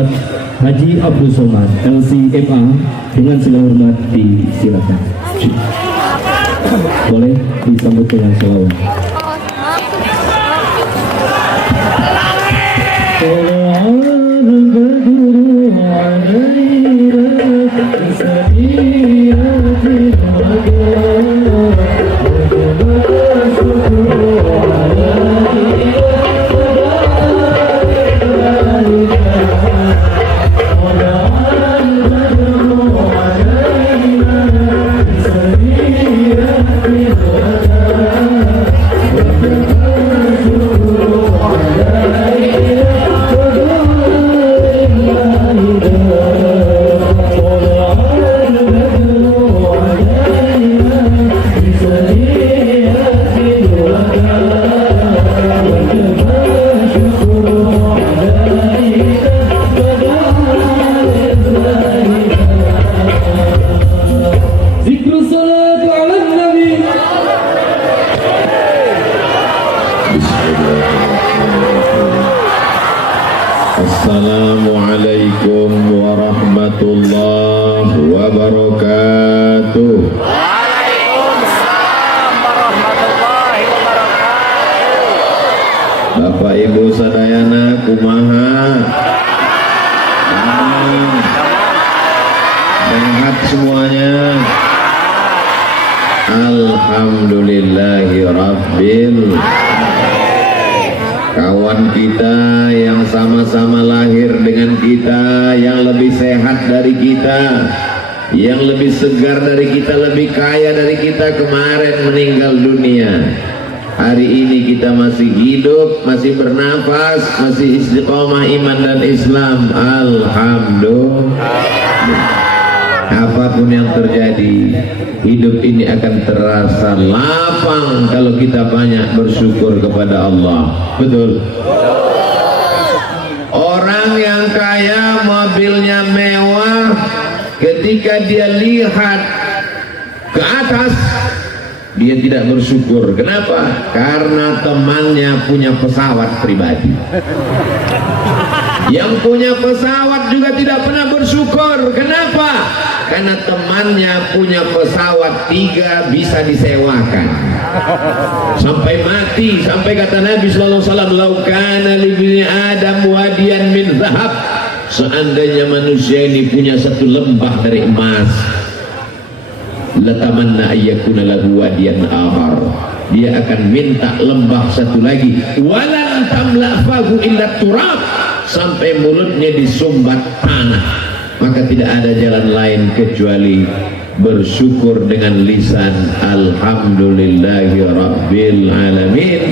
Haji Abdul Somad LCMA dengan segala hormat disilakan. Boleh disambut dengan selawat. Assalamualaikum warahmatullahi wabarakatuh. Waalaikumsalam warahmatullahi wabarakatuh. Bapak Ibu sadayana kumaha? Sehat semuanya. Alhamdulillahi rabbil. Kawan kita yang sama-sama lahir dengan kita, yang lebih sehat dari kita, yang lebih segar dari kita, lebih kaya dari kita, kemarin meninggal dunia. Hari ini kita masih hidup, masih bernafas, masih istiqomah iman dan Islam. Alhamdulillah. Apapun yang terjadi, hidup ini akan terasa lapang kalau kita banyak bersyukur kepada Allah. Betul. Orang yang kaya, mobilnya mewah, ketika dia lihat ke atas, dia tidak bersyukur. Kenapa? Karena temannya punya pesawat pribadi. Yang punya pesawat juga tidak pernah bersyukur. Kenapa? Karena temannya punya pesawat 3 bisa disewakan sampai mati. Sampai kata Nabi sallallahu alaihi wasallam, "Lau kana li ibni Adam wadiyan min zahab." Seandainya manusia ini punya satu lembah dari emas, latamanna ayyakuna lahu wadiyan akhar. Dia akan minta lembah satu lagi. Walan tamla fahu illa turab. Sampai mulutnya disumbat tanah. Maka tidak ada jalan lain kecuali bersyukur dengan lisan alhamdulillahi rabbil alamin,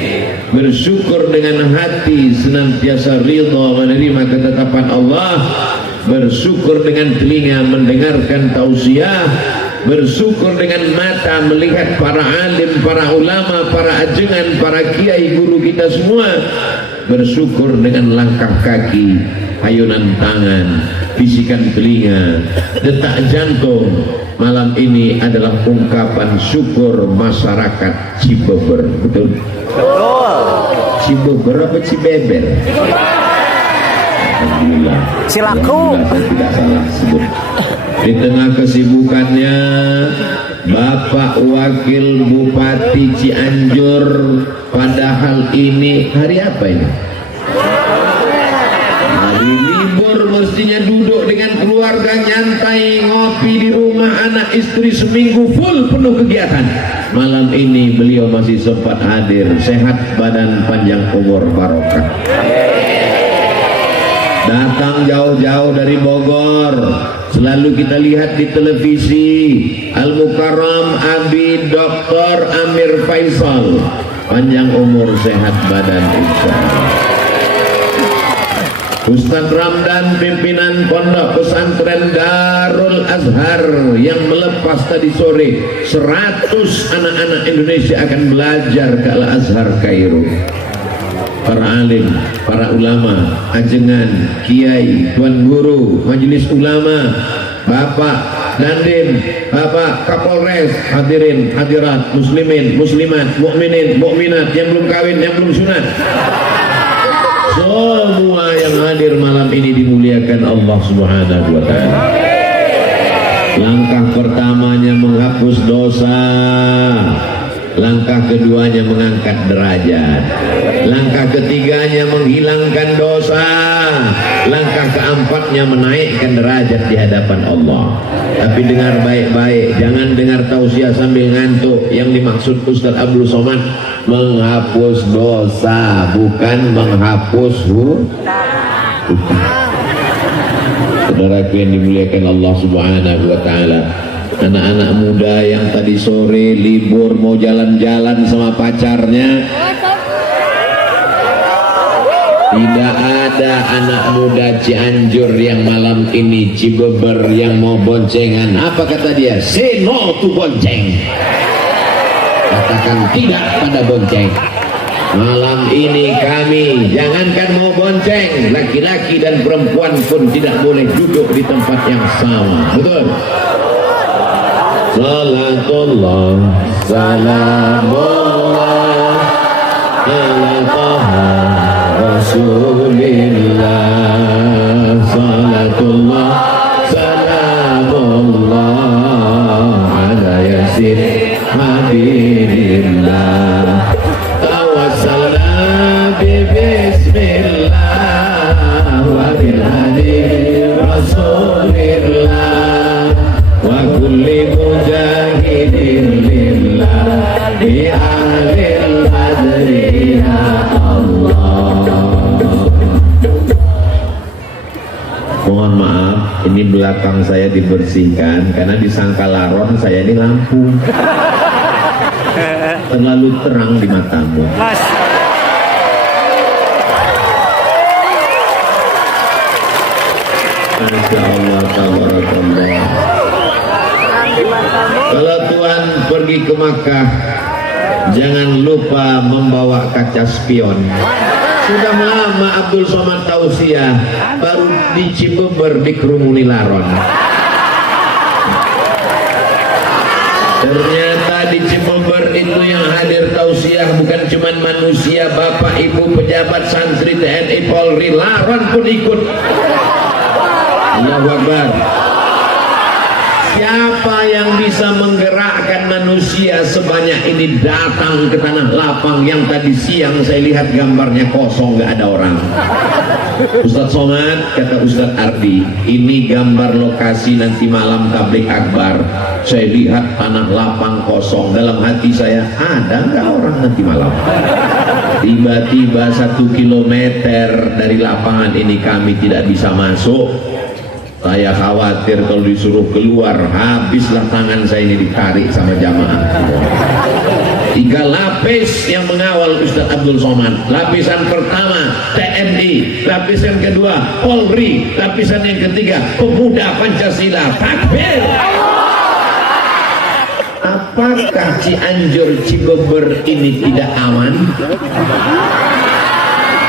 bersyukur dengan hati senantiasa ridha menerima ketetapan Allah, bersyukur dengan telinga mendengarkan tausiah, bersyukur dengan mata melihat para alim, para ulama, para ajengan, para kiai guru kita semua, bersyukur dengan langkah kaki, ayunan tangan, bisikan telinga, detak jantung. Malam ini adalah ungkapan syukur masyarakat Cibeber. Betul? Cibeber apa Cibeber? Alhamdulillah. Silaku. Saya tidak salah sebut. Di tengah kesibukannya, Bapak Wakil Bupati Cianjur, padahal ini hari apa ini? Hari libur, mestinya duduk dengan keluarga, nyantai, ngopi di rumah, anak istri, seminggu full penuh kegiatan. Malam ini beliau masih sempat hadir. Sehat badan, panjang umur, barokah. Datang jauh-jauh dari Bogor, selalu kita lihat di televisi. Al-Mukarram Abi Dr. Amir Faisal, panjang umur, sehat badan, insyaallah. Ustadz Ramdan, pimpinan Pondok Pesantren Darul Azhar, yang melepas tadi sore 100 anak-anak Indonesia akan belajar ke Al-Azhar Kairo. Para alim, para ulama, ajengan, kiai, tuan guru, majelis ulama, Bapak Dandim, Bapak Kapolres, hadirin, hadirat, muslimin, muslimat, mukminin, mukminat, yang belum kawin, yang belum sunat, Semua yang hadir malam ini dimuliakan Allah Subhanahu wa Ta'ala. Langkah pertamanya menghapus dosa, langkah keduanya mengangkat derajat, langkah ketiganya menghilangkan dosa, langkah keempatnya menaikkan derajat di hadapan Allah. Tapi dengar baik-baik, jangan dengar tausiah sambil ngantuk. Yang dimaksud Ustaz Abdul Somad menghapus dosa, bukan menghapus saudaraku yang dimuliakan Allah Subhanahu wa Ta'ala. Anak-anak muda yang tadi sore libur mau jalan-jalan sama pacarnya, tidak ada anak muda Cianjur yang malam ini Cibeber yang mau boncengan. Apa kata dia? Say no to bonceng. Katakan tidak pada bonceng. Malam ini kami jangankan mau bonceng, laki-laki dan perempuan pun tidak boleh duduk di tempat yang sama. Betul? Salatullah salamullah ala taha rasulillah. Salatullah salamullah ala yasin habibillah. Tawassalna bi bismillah wa bil hadi rasulillah wa kulli mujahidin lillah bi ahlil adri ya Allah. Mohon maaf, ini belakang saya dibersihkan karena disangka laron saya ini lampu terlalu terang di matamu. Masya Allah, tabarakallah. Kalau Tuhan pergi ke Makkah, jangan lupa membawa kaca spion. Sudah lama Abdul Somad tausiah, baru di Cibeber dikerumuni laron. Ternyata di Cibeber itu yang hadir tausiah bukan cuma manusia, bapak, ibu, pejabat, santri, TNI, Polri, laron pun ikut. Allahu Akbar. Siapa yang bisa menggerakkan manusia sebanyak ini datang ke tanah lapang yang tadi siang saya lihat gambarnya kosong, nggak ada orang. Ustadz Somad, kata Ustadz Ardi, ini gambar lokasi nanti malam tabligh akbar. Saya lihat tanah lapang kosong, dalam hati saya, ada nggak orang nanti malam? Tiba-tiba 1 kilometer dari lapangan ini kami tidak bisa masuk. Saya khawatir kalau disuruh keluar, habislah tangan saya ini ditarik sama jamaah. 3 lapis yang mengawal Ustadz Abdul Somad. Lapisan pertama TNI, lapisan kedua Polri, lapisan yang ketiga pemuda Pancasila. Takbir! Apakah Cianjur Cibeber ini tidak aman?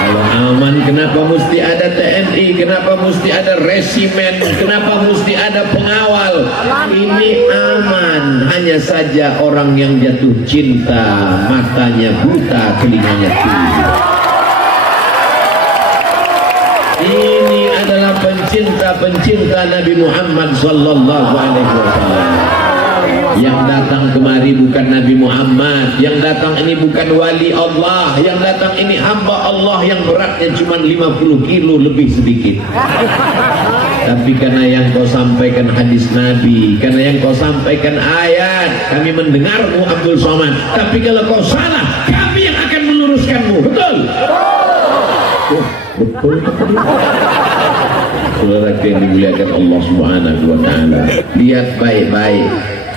Kalau aman, kenapa mesti ada TNI? Kenapa mesti ada resimen? Kenapa mesti ada pengawal? Ini aman. Hanya saja orang yang jatuh cinta, matanya buta, telinganya tuli. Ini adalah pencinta-pencinta Nabi Muhammad sallallahu alaihi wasallam. Yang datang kemari bukan Nabi Muhammad, yang datang ini bukan wali Allah, yang datang ini hamba Allah yang beratnya cuma 50 kilo lebih sedikit. Tapi karena yang kau sampaikan hadis Nabi, karena yang kau sampaikan ayat, kami mendengarmu Abdul Somad. Tapi kalau kau salah, kami yang akan meluruskanmu. Betul? Betul. Saudara yang dimuliakan Allah Subhanahu wa Ta'ala, lihat baik-baik.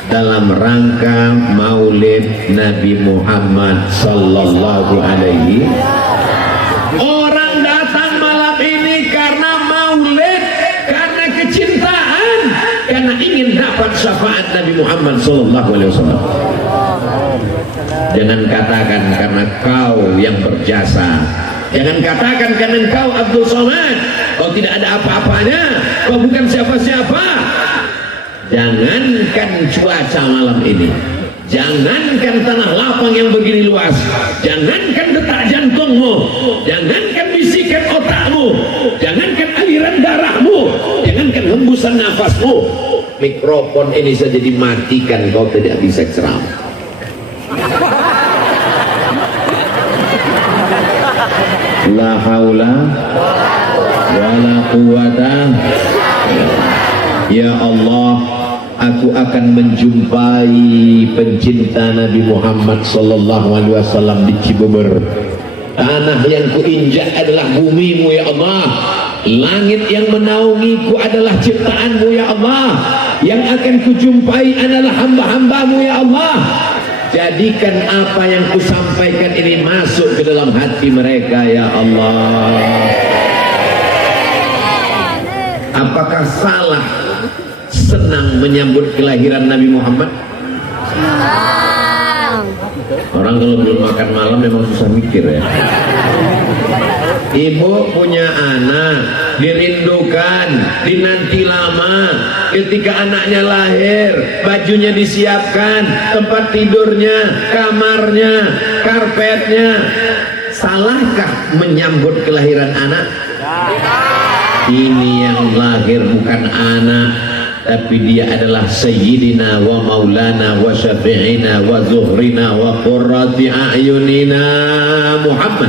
Dalam rangka maulid Nabi Muhammad sallallahu alaihi, orang datang malam ini karena maulid, karena kecintaan, karena ingin dapat syafaat Nabi Muhammad sallallahu alaihi wasallam. Jangan katakan karena kau yang berjasa, jangan katakan karena engkau Abdul Somad, kau tidak ada apa-apanya, kau bukan siapa-siapa. Jangankan cuaca malam ini, Jangankan tanah lapang yang begini luas, jangankan detak jantungmu, jangankan bisikan otakmu, jangankan aliran darahmu, jangankan hembusan nafasmu, mikrofon ini saja dimatikan, kau tidak bisa ceramah. La haula wala quwata. Ya Allah, aku akan menjumpai pencinta Nabi Muhammad sallallahu alaihi wasallam di Cibubur. Tanah yang kuinjak adalah bumimu ya Allah. Langit yang menaungiku adalah ciptaanmu ya Allah. Yang akan kujumpai adalah hamba-hambamu ya Allah. Jadikan apa yang kusampaikan ini masuk ke dalam hati mereka ya Allah. Apakah salah senang menyambut kelahiran Nabi Muhammad? Orang kalau belum makan malam memang susah mikir ya. Ibu punya anak, dirindukan, dinanti lama. Ketika anaknya lahir, bajunya disiapkan, tempat tidurnya, kamarnya, karpetnya. Salahkah menyambut kelahiran anak? Ini yang lahir bukan anak, tapi dia adalah sayyidina wa maulana wa syafi'ina wa zuhrina wa qurrati a'yunina Muhammad.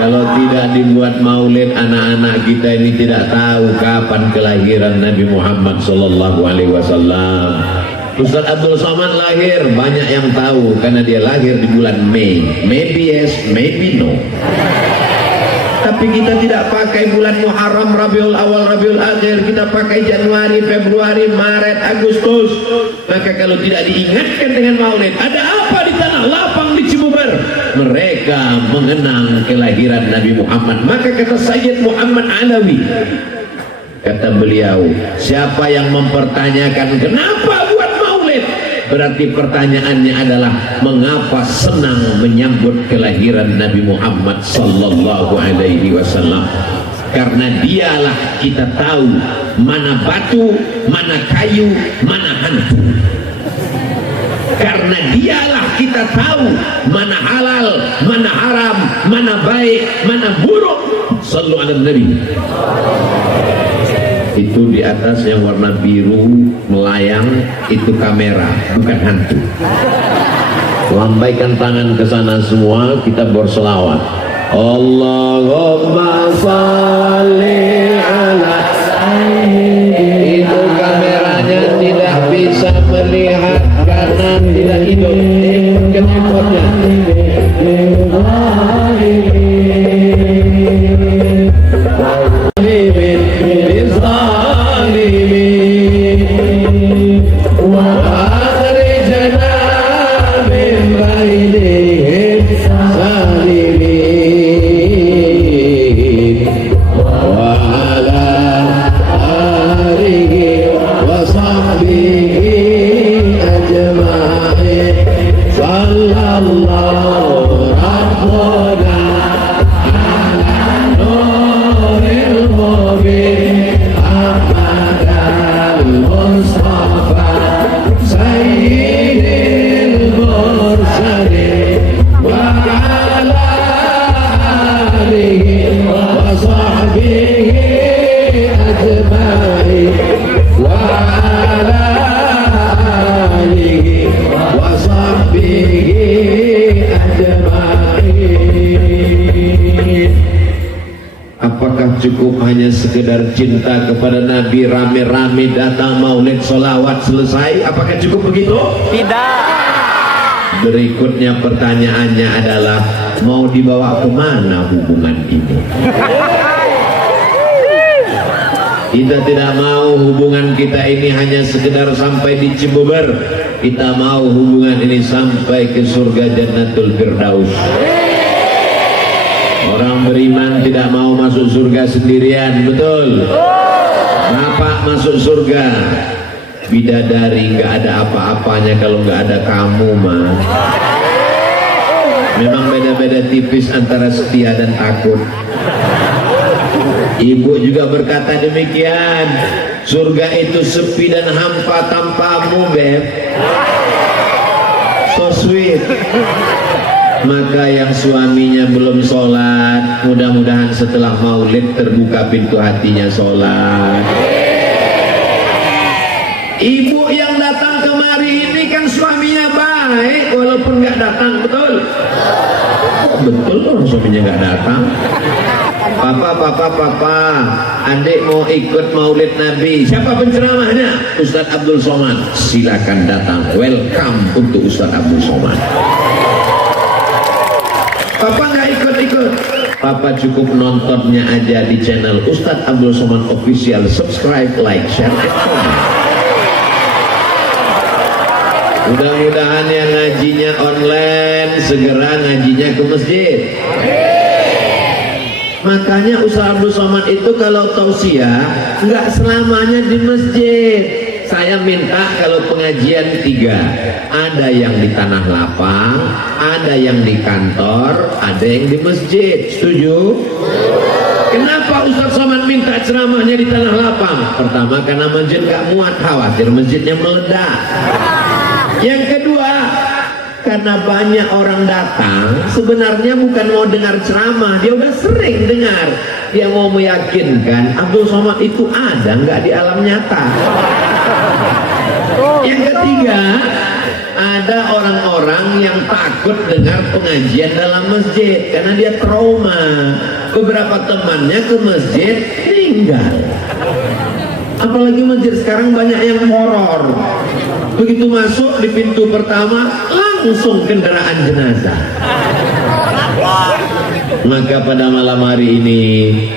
Kalau tidak dibuat maulid, anak-anak kita ini tidak tahu kapan kelahiran Nabi Muhammad sallallahu alaihi wasallam. Ustaz Abdul Somad lahir, banyak yang tahu karena dia lahir di bulan Mei. Maybe yes, maybe no. Tapi kita tidak pakai bulan Muharram, Rabiul Awal, Rabiul Akhir. Kita pakai Januari, Februari, Maret, Agustus. Maka kalau tidak diingatkan dengan maulid, ada apa di tanah lapang di Cibubur? Mereka mengenang kelahiran Nabi Muhammad. Maka kata Sayyid Muhammad Alawi, kata beliau, siapa yang mempertanyakan kenapa buat maulid, berarti pertanyaannya adalah mengapa senang menyambut kelahiran Nabi Muhammad sallallahu alaihi wasallam. Karena dialah kita tahu mana batu, mana kayu, mana hantu. Karena dialah kita tahu mana halal, mana haram, mana baik, mana buruk. Sallu ala Nabi. Itu di atas yang warna biru melayang itu kamera, bukan hantu. Lambaikan tangan ke sana semua, kita berselawat. Allahumma shalli ala sayyidina. Itu kameranya tidak bisa melihat karena tidak hidup. Kenapa? Cukup hanya sekedar cinta kepada Nabi, rame-rame datang maulid solawat selesai? Apakah cukup begitu? Tidak. Berikutnya pertanyaannya adalah mau dibawa kemana hubungan ini? Kita tidak mau hubungan kita ini hanya sekedar sampai di Cibubur. Kita mau hubungan ini sampai ke surga Jannatul Firdaus. Orang beriman tidak mau masuk surga sendirian, betul? Bapak masuk surga, bidadari nggak ada apa-apanya kalau nggak ada kamu, mah. Memang beda-beda tipis antara setia dan takut. Ibu juga berkata demikian. Surga itu sepi dan hampa tanpamu, Beb. So sweet. Maka yang suaminya belum sholat, mudah-mudahan setelah maulid terbuka pintu hatinya sholat. Ibu yang datang kemari ini kan suaminya baik, walaupun nggak datang, betul? Betul kalau suaminya nggak datang. Papa, adik mau ikut maulid Nabi. Siapa penceramahnya? Ustadz Abdul Somad. Silakan datang. Welcome untuk Ustadz Abdul Somad. Papa nggak ikut-ikut. Papa cukup nontonnya aja di channel Ustadz Abdul Somad Official. Subscribe, like, share, and comment. Mudah-mudahan yang ngajinya online segera ngajinya ke masjid. Makanya Ustadz Abdul Somad itu kalau tausiah nggak selamanya di masjid. Saya minta kalau pengajian 3, ada yang di tanah lapang, ada yang di kantor, ada yang di masjid. Setuju? Kenapa Ustadz Somad minta ceramahnya di tanah lapang? Pertama karena masjid nggak muat, khawatir masjidnya meledak. Yang kedua, karena banyak orang datang sebenarnya bukan mau dengar ceramah, dia udah sering dengar, dia mau meyakinkan Abdul Somad itu ada nggak di alam nyata. Yang ketiga, ada orang-orang yang takut dengar pengajian dalam masjid karena dia trauma. Beberapa temannya ke masjid meninggal. Apalagi masjid sekarang banyak yang horor. Begitu masuk di pintu pertama langsung kendaraan jenazah. Maka pada malam hari ini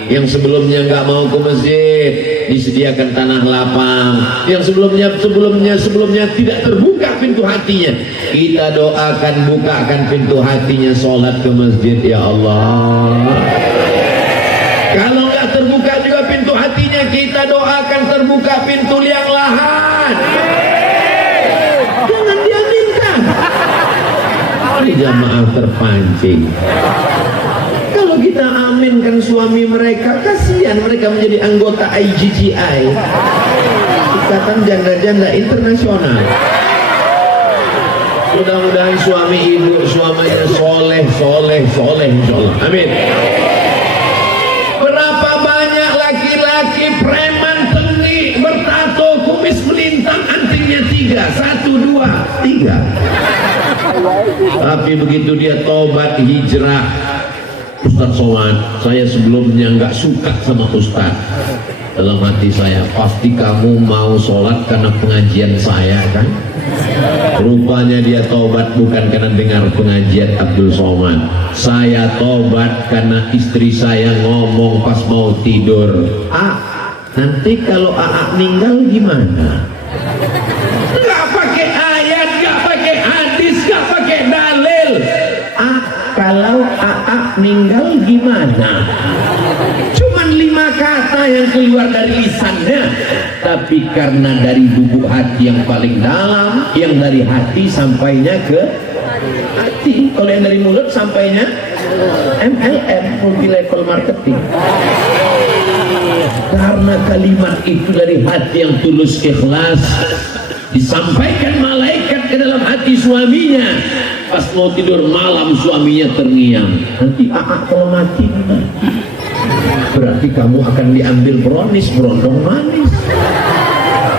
yang sebelumnya nggak mau ke masjid disediakan tanah lapang, yang sebelumnya tidak terbuka pintu hatinya, kita doakan bukakan pintu hatinya sholat ke masjid ya Allah. Kalau nggak terbuka juga pintu hatinya, kita doakan terbuka pintu liang lahat. Jangan diaminkan. Mari jamaah terpancing. Kalau kita aminkan suami mereka, kasihan mereka menjadi anggota IGGI, Ikatan Janda-Janda Internasional. Mudah-mudahan suami ibu suaminya soleh insyaallah. Amin. Berapa banyak laki-laki preman tengik bertato kumis melintang antingnya 3, 1, 2, 3. Tapi begitu dia tobat hijrah, Ustadz Somad, saya sebelumnya nggak suka sama Ustadz. Dalam hati saya, pasti kamu mau sholat karena pengajian saya kan? Rupanya dia tobat bukan karena dengar pengajian Abdul Somad. Saya tobat karena istri saya ngomong pas mau tidur, nanti kalau AA meninggal gimana? Nggak pakai ayat, nggak pakai hadis, nggak pakai dalil. Kalau AA meninggal gimana? Cuman 5 kata yang keluar dari lisannya, tapi karena dari lubuk hati yang paling dalam, yang dari hati sampainya ke hati. Kalau yang dari mulut sampainya MLM, multi level marketing. Karena kalimat itu dari hati yang tulus ikhlas, disampaikan malaikat ke dalam hati suaminya. Pas mau tidur malam suaminya terngiang, nanti kalau mati berarti kamu akan diambil bronis berondong manis.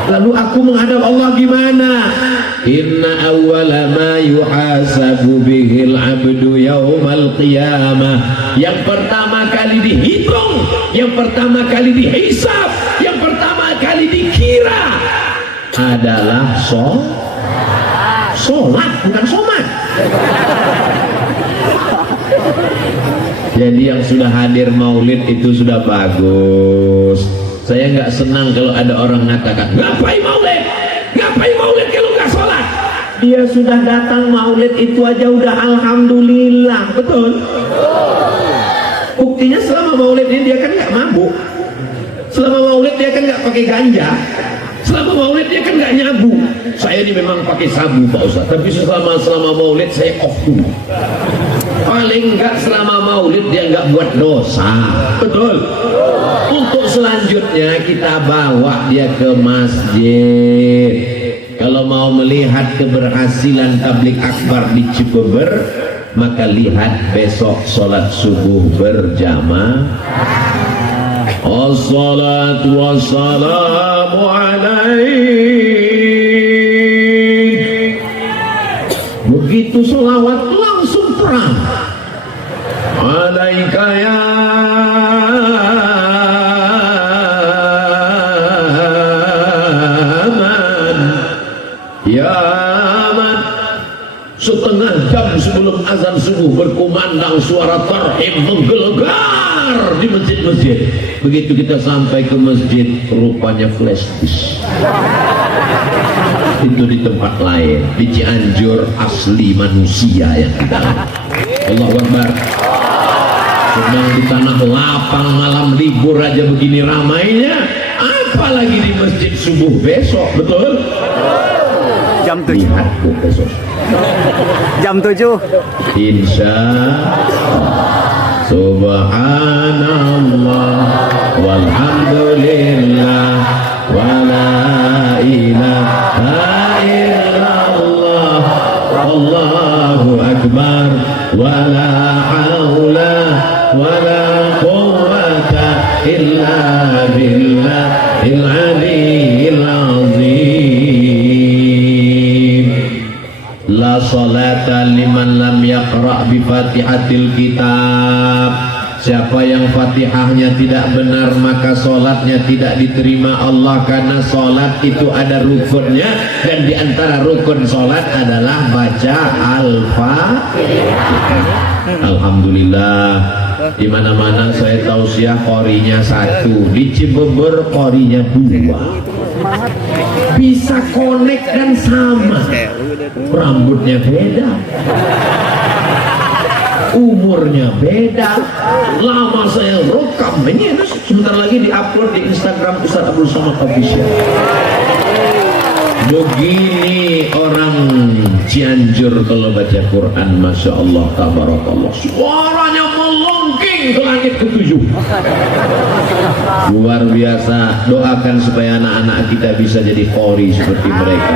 Lalu aku menghadap Allah gimana? Inna awwala ma yuhasabu bihil abdu yaumal qiyamah. Yang pertama kali dihitung, yang pertama kali dihisab, yang pertama kali dikira adalah sholat, bukan somat. Jadi yang sudah hadir maulid itu sudah bagus. Saya nggak senang kalau ada orang mengatakan ngapain maulid kalau nggak sholat. Dia sudah datang maulid itu aja udah alhamdulillah, betul? Buktinya selama maulid ini dia kan nggak mabuk, selama maulid dia kan nggak pakai ganja, selama maulid dia kan nggak nyabu. Saya ini memang pakai sabu Pak Ustaz, tapi selama maulid saya off dulu. Paling enggak selama maulid dia enggak buat dosa, betul? Untuk selanjutnya Selanjutnya kita bawa dia ke masjid. Kalau mau melihat keberhasilan tabligh akbar di Cibeber, maka lihat besok sholat subuh berjamaah. Assalatu wassalamu alaik. Begitu sholawat langsung terang. Alaika ya man, ya man. Setengah jam sebelum azan subuh berkumandang suara tarhim menggelegar di masjid-masjid. Begitu kita sampai ke masjid, rupanya flash disk. Itu di tempat lain, di Cianjur asli manusia yang di dalam. Allahu Akbar. Sedang di tanah lapang malam libur aja begini ramainya, apalagi di masjid subuh besok, betul? Jam 7. Lihat tuh besok. Jam 7. Insya Allah. Subhanallah walhamdulillah wala ilaha illallah Allahu akbar wala haula wala quwwata illa billahil aliyyil azim. La salata liman lam yaqra' bi fatihatil kitab. Siapa yang fatihahnya tidak benar, maka solatnya tidak diterima Allah, karena solat itu ada rukunnya, dan diantara rukun solat adalah baca al-fatihah. Alhamdulillah, di mana-mana saya tausiah qorinya 1, di Cibeber qorinya 2. Bisa connect dan sama, rambutnya beda, umurnya beda. Lama saya rekam ini, sebentar lagi diupload di Instagram Ustaz Abdul Somad Official. Begini orang Cianjur kalau baca Quran, masya Allah, tabarakallah, suaranya melengking ke langit ke-7. Luar biasa. Doakan supaya anak-anak kita bisa jadi qori seperti mereka,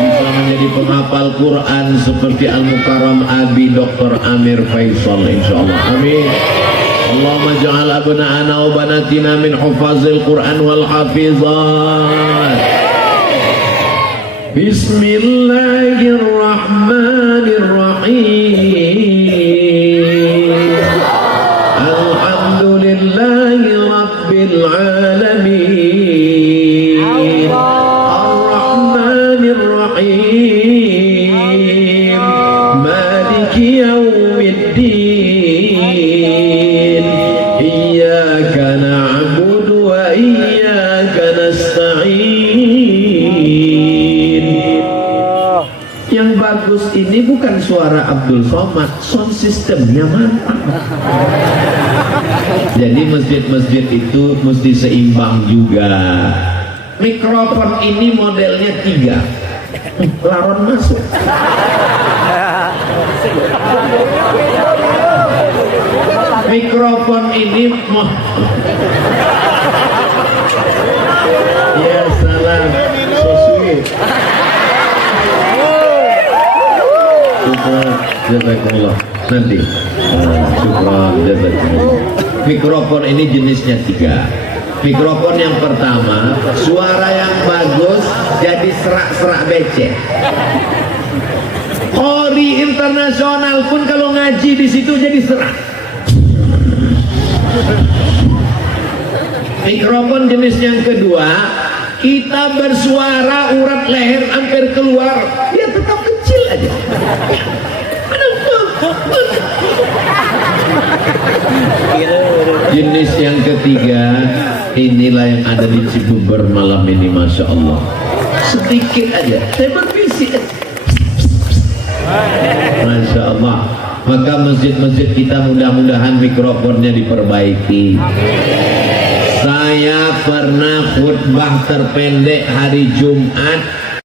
bisa menjadi penghafal Quran seperti Al-Mukarram Abi Dr. Amir Faisal, insyaallah. Amin. Allahumma ja'al abna'ana wa banatina min hufazil Quran wal hafizat. Bismillahirrahmanirrahim. Alhamdulillahi rabbil alamin. Ar-Rahmanir Rahim. Maliki yaumiddin. Iyyaka na'budu wa iyyaka nasta'in. Yang bagus ini bukan suara Abdul Somad, sound systemnya mantap. Jadi masjid-masjid itu mesti seimbang juga. Mikrofon ini modelnya 3, laron masuk. Mikrofon ini ya salam, so sweet. Syukran, jazakumullah. Nanti syukran, jazakumullah. Mikrofon ini jenisnya 3. Mikrofon yang pertama, suara yang bagus jadi serak-serak becek. Qori internasional pun kalau ngaji di situ jadi serak. Mikrofon jenis yang kedua, kita bersuara urat leher hampir keluar, dia tetap kecil aja. Jenis yang ketiga, inilah yang ada di Cibeber malam ini, masya Allah. Sedikit aja, saya berbisik, masya Allah. Maka masjid-masjid kita mudah-mudahan mikrofonnya diperbaiki. Saya pernah khutbah terpendek hari Jumat